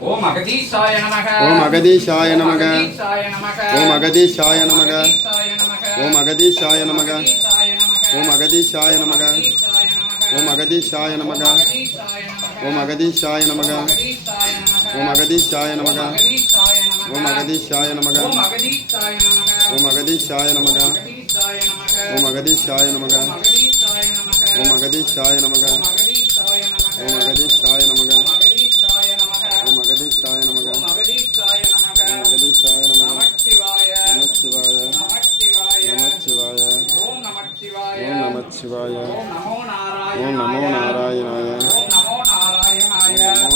ஓம் அகதீஷாய நமக. ஓம் அகதீஷாய நமக. ஓம் அகதீஷாய நமக. ஓம் அகதீஷாய நமக. ஓம் அகதீஷாய நமக. ஓம் அகதீஷாய நமக. ஓம் அகதீஷாய நமக. ஓம் அகதீஷாய நமக. ஓம் அகதீஷாய நமக. ஓம் அகதீஷாய நமக. ஓம் அகதீஷாய நமக. ஓம் அகதீஷாய நமக. ஓம் அகதீஷாய நமக. ஓம் அகதீஷாய நமக. ஓம் அகதீஷாய நமக. நமச்சிவாய நமச்சிவாய. ஓம் நமச்சிவாய. ஓம் நமோ நாராயணாய. ஓம் நமோ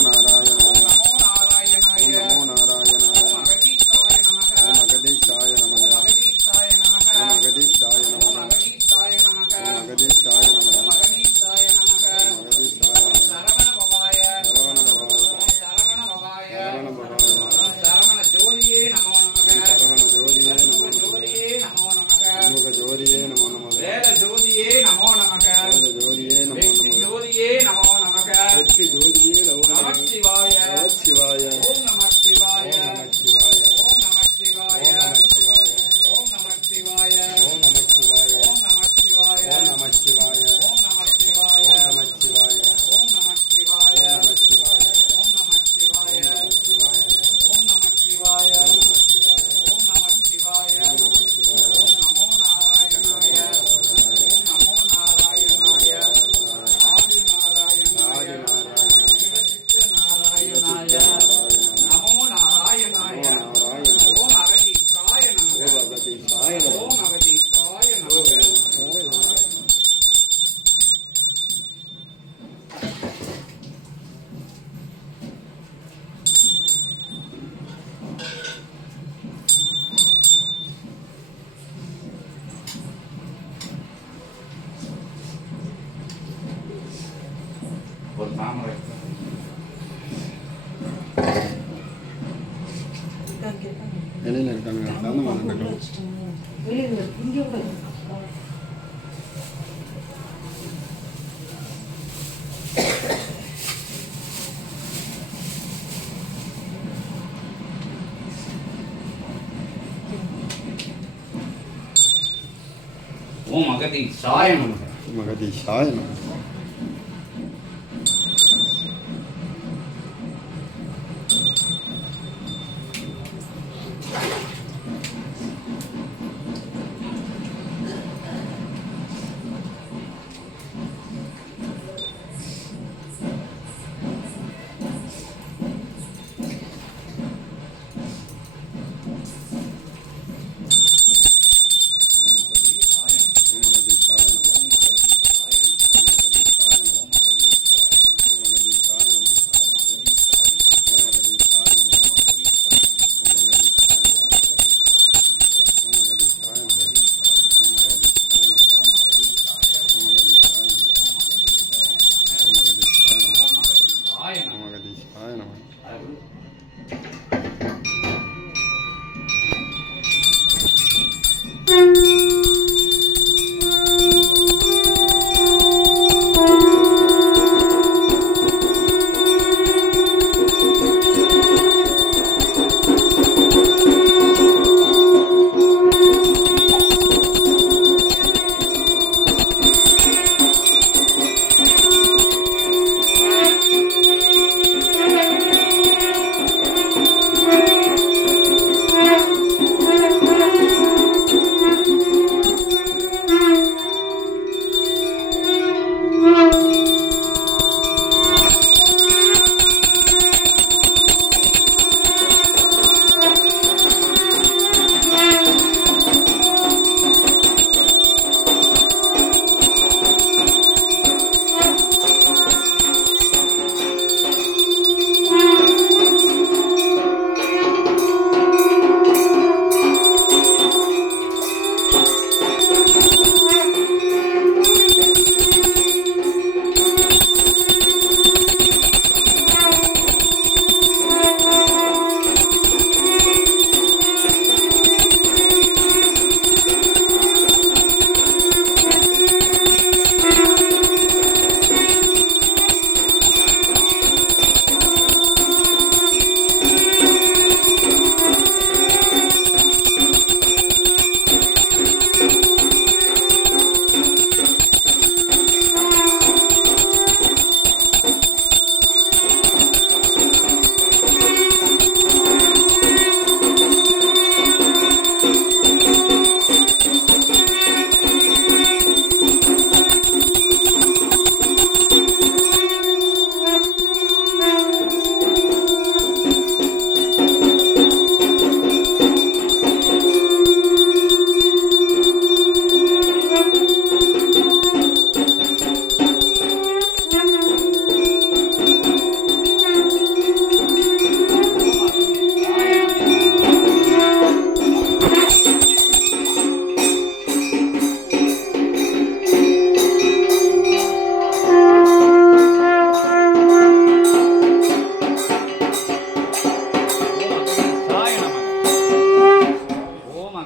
நாராயணாய. ஓம் நமோ நாராயணாய. ஓம் அகதீஷாய நமக. ஓம் அகதீஷாய நமக. ஓம் அகதீஷாய நமக. ஓம் அகதீஷாய நமக. ஒரு தாமரை வெளியில் இருக்காங்க. ஓம் அகதீஷாய நமக. ஓம் அகதீஷாய நமக.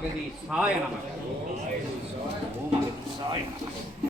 அகதீஷாய நமக. ஓம் அகதீஷாய நமக.